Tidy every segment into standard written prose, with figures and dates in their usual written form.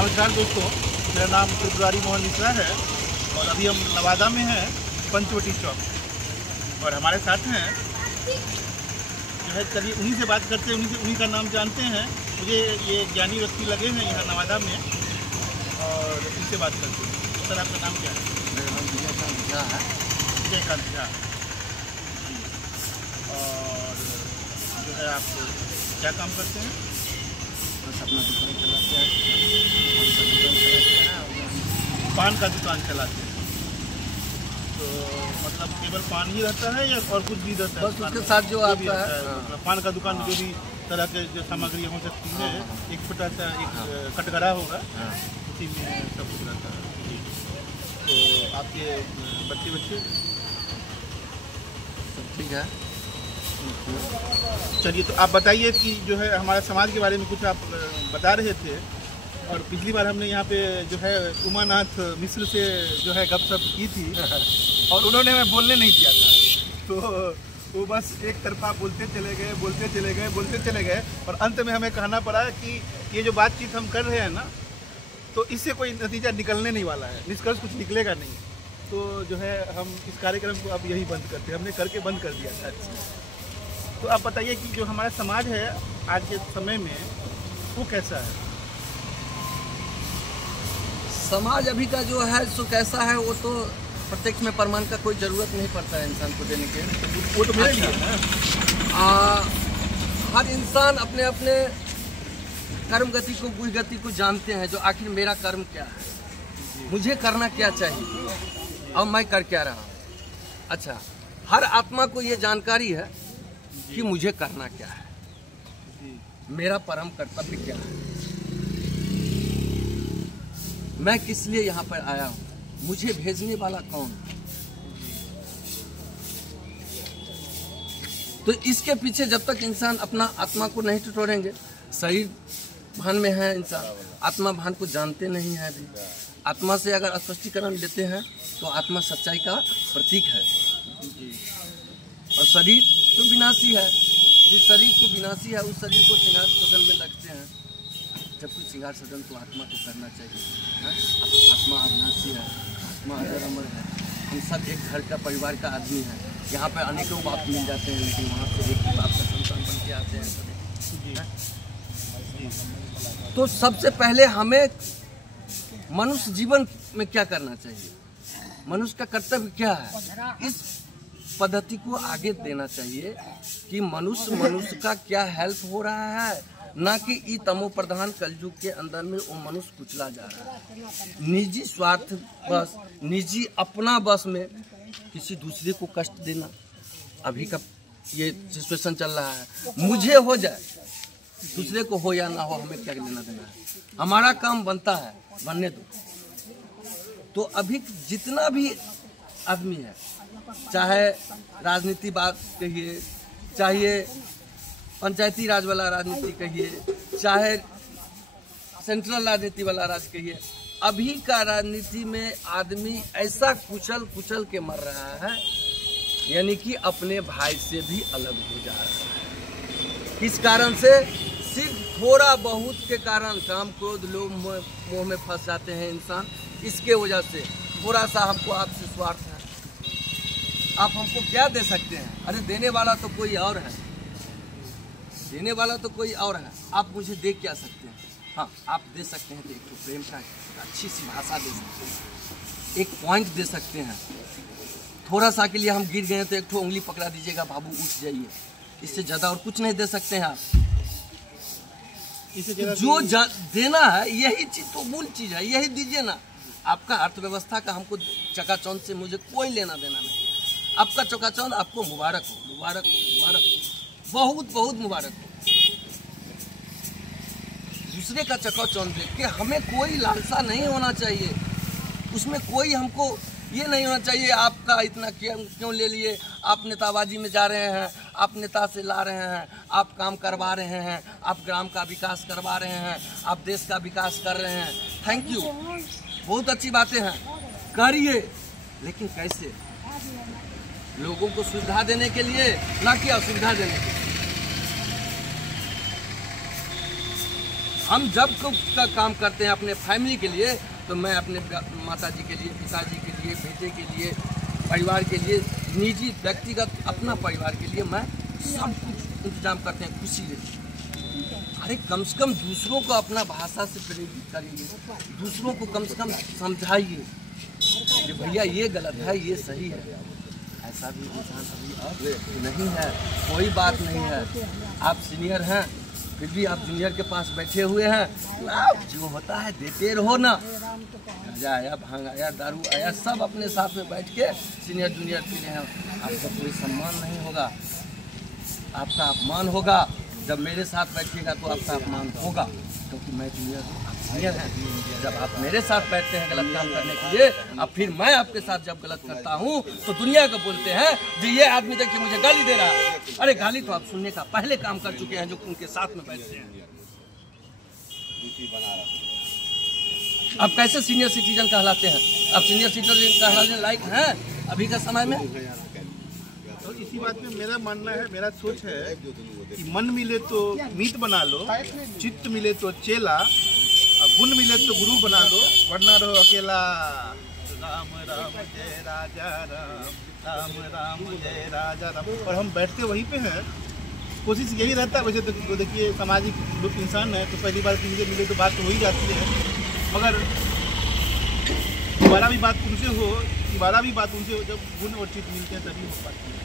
नमस्कार दोस्तों, मेरा नाम त्रिपुरारी मोहन मिश्रा है और अभी हम नवादा में हैं, पंचवटी चौक। और हमारे साथ हैं जो है, चलिए उन्हीं से बात करते हैं, उन्हीं का नाम जानते हैं। मुझे ये ज्ञानी व्यक्ति लगे हैं यहाँ नवादा में और इनसे बात करते हैं। सर, आपका नाम क्या है? मेरा नाम विजयकांत झा है। विजयकांत झा। और जो है, आप क्या काम करते हैं? बस अपना दुकान चलाते हैं, पान का दुकान चलाते हैं। तो मतलब केवल पान ही रहता है या और कुछ भी रहता है? बस उसके साथ जो आता है, मतलब पान का दुकान में जो भी तरह के जो सामग्री हो सकती है, एक छोटा सा एक कटघरा होगा, उसी में सब कुछ रहता है। तो आपके बच्चे सब ठीक है। चलिए, तो आप बताइए कि जो है हमारे समाज के बारे में कुछ आप बता रहे थे। और पिछली बार हमने यहाँ पे जो है उमानाथ मिश्र से जो है गपशप की थी और उन्होंने हमें बोलने नहीं दिया था। तो वो बस एक तरफा बोलते चले गए और अंत में हमें कहना पड़ा कि ये जो बातचीत हम कर रहे हैं ना, तो इससे कोई नतीजा निकलने नहीं वाला है, निष्कर्ष कुछ निकलेगा नहीं। तो जो है हम इस कार्यक्रम को अब यही बंद करते हैं, हमने करके बंद कर दिया था। तो आप बताइए कि जो हमारा समाज है आज के समय में वो कैसा है? समाज अभी का जो है सो कैसा है, वो तो प्रत्यक्ष में प्रमाण का कोई ज़रूरत नहीं पड़ता है इंसान को देने के। वो तो मेरे लिए है। हर इंसान अपने अपने कर्म गति को, बुरी गति को जानते हैं, जो आखिर मेरा कर्म क्या है, मुझे करना क्या चाहिए और मैं कर क्या रहा हूँ। अच्छा, हर आत्मा को ये जानकारी है कि मुझे करना क्या है, मेरा परम कर्तव्य क्या है, मैं किस लिए यहाँ पर आया हूँ, मुझे भेजने वाला कौन। तो इसके पीछे जब तक इंसान अपना आत्मा को नहीं टटोलेंगे, शरीर भान में है इंसान, आत्मा भान को जानते नहीं है अभी। आत्मा से अगर स्पष्टीकरण लेते हैं तो आत्मा सच्चाई का प्रतीक है और शरीर तो विनाशी है। जिस शरीर को विनाशी है उस शरीर को श्रृंगार सदन में लगते हैं, जबकि श्रृंगार सदन तो आत्मा को करना चाहिए। आत्मा अविनाशी है, आत्मा अजर अमर है। हम सब एक घर का परिवार का आदमी है। यहाँ पे अनेकों बाप मिल जाते हैं, लेकिन वहाँ से एक ही बाप का संतान बन के आते हैं सभी। तो सबसे पहले हमें मनुष्य जीवन में क्या करना चाहिए, मनुष्य का कर्तव्य क्या है, इस पद्धति को आगे देना चाहिए कि मनुष्य का क्या हेल्प हो रहा है, ना कि ई तमो प्रधान कलयुग के अंदर में वो मनुष्य कुचला जा रहा है। निजी स्वार्थ बस, निजी अपना बस में किसी दूसरे को कष्ट देना, अभी का ये सिचुएशन चल रहा है। मुझे हो जाए, दूसरे को हो या ना हो, हमें क्या लेना देना है, हमारा काम बनता है, बनने दो। तो अभी जितना भी आदमी है, चाहे राजनीति बात कहिए, चाहे पंचायती राज वाला राजनीति कहिए, चाहे सेंट्रल राजनीति वाला राज कहिए, अभी का राजनीति में आदमी ऐसा कुचल के मर रहा है, यानी कि अपने भाई से भी अलग हो जा रहा है। इस कारण से सिर्फ थोड़ा बहुत के कारण काम क्रोध लोभ मोह में फंस जाते हैं इंसान। इसके वजह से थोड़ा सा हमको आपसे स्वार्थ है, आप हमको क्या दे सकते हैं? अरे देने वाला तो कोई और है, देने वाला तो कोई और है, आप मुझे दे क्या सकते हैं? हाँ, आप दे सकते हैं तो एक तो प्रेम का अच्छी सी भाषा दे सकते हैं, एक पॉइंट दे सकते हैं। थोड़ा सा के लिए हम गिर गए तो एक ठो उंगली पकड़ा दीजिएगा, बाबू उठ जाइए। इससे ज़्यादा और कुछ नहीं दे सकते हैं आप। जो देना है यही चीज़ तो मूल चीज़ है, यही दीजिए ना। आपका अर्थव्यवस्था का हमको चकाचौंध से मुझे कोई लेना देना नहीं। आपका चकाचौंध आपको मुबारक हो, मुबारक मुबारक, बहुत बहुत मुबारक हो। दूसरे का चकाचौंध देख के हमें कोई लालसा नहीं होना चाहिए, उसमें कोई हमको ये नहीं होना चाहिए आपका इतना क्यों ले लिए, आप नेताबाजी में जा रहे हैं, आप नेता से ला रहे हैं, आप काम करवा रहे हैं, आप ग्राम का विकास करवा रहे हैं, आप देश का विकास कर रहे हैं। थैंक यू, बहुत अच्छी बातें हैं, करिए, लेकिन कैसे? लोगों को सुविधा देने के लिए, ना कि असुविधा देने के लिए। हम जब का काम करते हैं अपने फैमिली के लिए, तो मैं अपने माताजी के लिए, पिताजी के लिए, बेटे के लिए, परिवार के लिए, निजी व्यक्तिगत अपना परिवार के लिए मैं सब कुछ इंतजाम करते हैं खुशी रहती है। अरे कम से कम दूसरों को अपना भाषा से प्रेरित करिए, दूसरों को कम से कम समझाइए कि भैया ये गलत है, ये सही है। ऐसा भी इंसान अभी अब नहीं है, कोई बात नहीं है। आप सीनियर हैं फिर भी आप जूनियर के पास बैठे हुए हैं, जो होता है देते रहो ना। गांजा आया, भांग आया, दारू आया, सब अपने साथ में बैठ के सीनियर जूनियर पी रहे हैं। आपका कोई सम्मान नहीं होगा, आपका अपमान होगा। जब मेरे साथ बैठिएगा तो आपका अपमान होगा, क्योंकि मैं जूनियर हूँ, आप सीनियर हैं। जब आप मेरे साथ बैठते हैं गलत काम करने के लिए, अब फिर मैं आपके साथ जब गलत करता हूँ तो दुनिया को बोलते हैं जी ये आदमी देखिए मुझे गाली दे रहा है। अरे गाली तो आप सुनने का पहले काम कर चुके हैं जो उनके साथ में बैठते हैं। आप कैसे सीनियर सिटीजन कहलाते हैं? आप सीनियर सिटीजन कहलाने लायक हैं अभी का समय में? तो इसी बात में मेरा मानना है, मेरा सोच है कि मन मिले तो मीत बना लो, चित्त मिले तो चेला, गुण मिले तो गुरु बना लो, वरना रहो अकेला। राम राम जय राजा राम, राम राम जय राजा राम। और हम बैठते वहीं पे हैं। कोशिश यही रहता है, वैसे तो देखिए सामाजिक लोग इंसान है, तो पहली बार किसी से मिले तो बात तो हो ही जाती है, मगर दोबारा भी बात उनसे हो, दोबारा भी बात उनसे हो जब गुण और चित्त मिलते हैं तभी हो पाती है।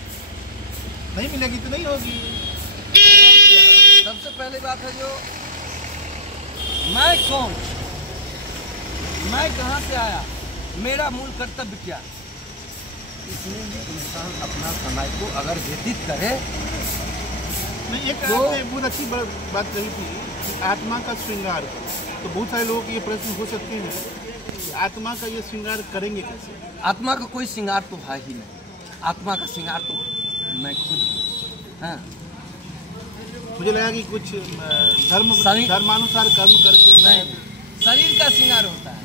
नहीं मिलेगी तो नहीं होगी। सबसे पहली बात है जो मैं कौन, मैं कहाँ से आया, मेरा मूल कर्तव्य क्या। इसमें भी इंसान अपना समय को अगर व्यतीत करे नहीं। एक तो बहुत अच्छी बात कही थी कि आत्मा का श्रृंगार करो। तो बहुत सारे लोगों के ये प्रश्न हो सकते हैं कि आत्मा का ये श्रृंगार करेंगे कैसे? आत्मा का कोई श्रृंगार तो है ही नहीं। आत्मा का श्रृंगार तो मैं खुद हूँ। हाँ, मुझे लगा कि कुछ धर्मानुसार कर्म करके नहीं, शरीर का श्रृंगार होता है,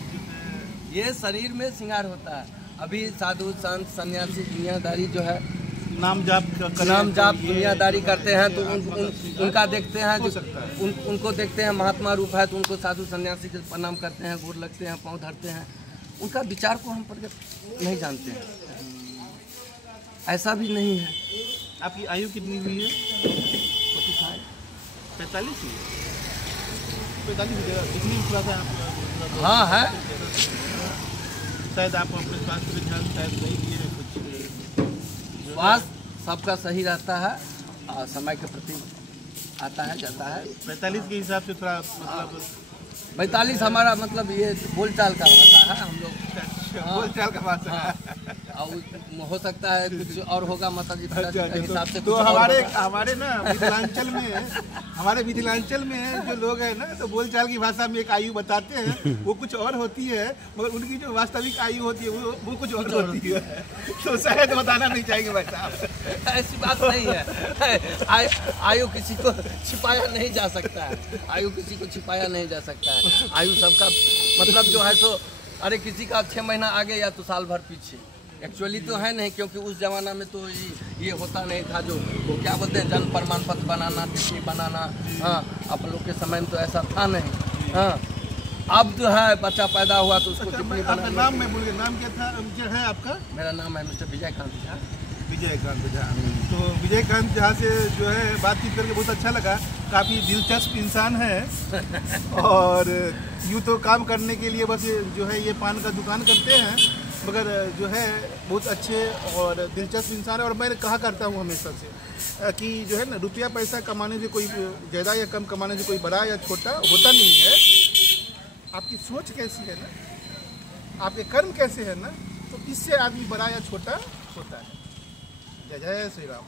ये शरीर में श्रृंगार होता है। अभी साधु संत सन्यासी दुनियादारी जो है नाम जाप दुनियादारी करते हैं, तो उनका देखते हैं जो उनको देखते हैं महात्मा रूप है, तो उनको साधु सन्यासी के प्रणाम करते हैं, गोर लगते हैं, पाँव धरते हैं। उनका विचार को हम प्रगट नहीं जानते हैं। ऐसा भी नहीं है। आपकी आयु कितनी हुई है? 45 ही? 45 दिखने में थोड़ा सा हाँ है। शायद आप अपने स्वास्थ्य पे ध्यान शायद नहीं दिए हैं कुछ। स्वास्थ्य सबका सही रहता है और समय के प्रति आता है जाता है। 45 के हिसाब से थोड़ा मतलब 45 हमारा मतलब ये बोलचाल का भाषा है हम लोग। बोलचाल का भाषा। हाँ, और हो सकता है कुछ और होगा माता जी के हिसाब से। तो हमारे ना मिथिलांचल में जो लोग हैं ना, तो बोलचाल की भाषा में एक आयु बताते हैं, वो कुछ और होती है, मगर उनकी जो वास्तविक आयु होती है वो कुछ और होती है। तो शायद बताना नहीं चाहेंगे भाई साहब। ऐसी बात नहीं है। आयु किसी को छिपाया नहीं जा सकता है, आयु किसी को छिपाया नहीं जा सकता है। आयु सबका मतलब जो है सो, अरे किसी का 6 महीना आगे या तो साल भर पीछे, एक्चुअली तो है नहीं, क्योंकि उस जमाना में तो ये होता नहीं था जो वो क्या बोलते हैं जन्म प्रमाण पत्र बनाना, टिप्पणी बनाना। हाँ, आप लोग के समय में तो ऐसा था नहीं। हाँ, अब जो है बच्चा पैदा हुआ तो उसको टिप्पणी बनाना। नाम मैं भूल गया, नाम क्या था? क्या है आपका? मेरा नाम है मिस्टर विजयकांत झा। विजयकांत झा। तो विजयकांत झा से जो है बातचीत करके बहुत अच्छा लगा। काफ़ी दिलचस्प इंसान है और यूँ तो काम करने के लिए बस जो है ये पान का दुकान करते हैं, मगर जो है बहुत अच्छे और दिलचस्प इंसान है। और मैं कहा करता हूँ हमेशा से कि जो है ना, रुपया पैसा कमाने से कोई ज़्यादा या कम कमाने से कोई बड़ा या छोटा होता नहीं है। आपकी सोच कैसी है ना, आपके कर्म कैसे है ना, तो इससे आदमी बड़ा या छोटा होता है। जय जय श्री राम।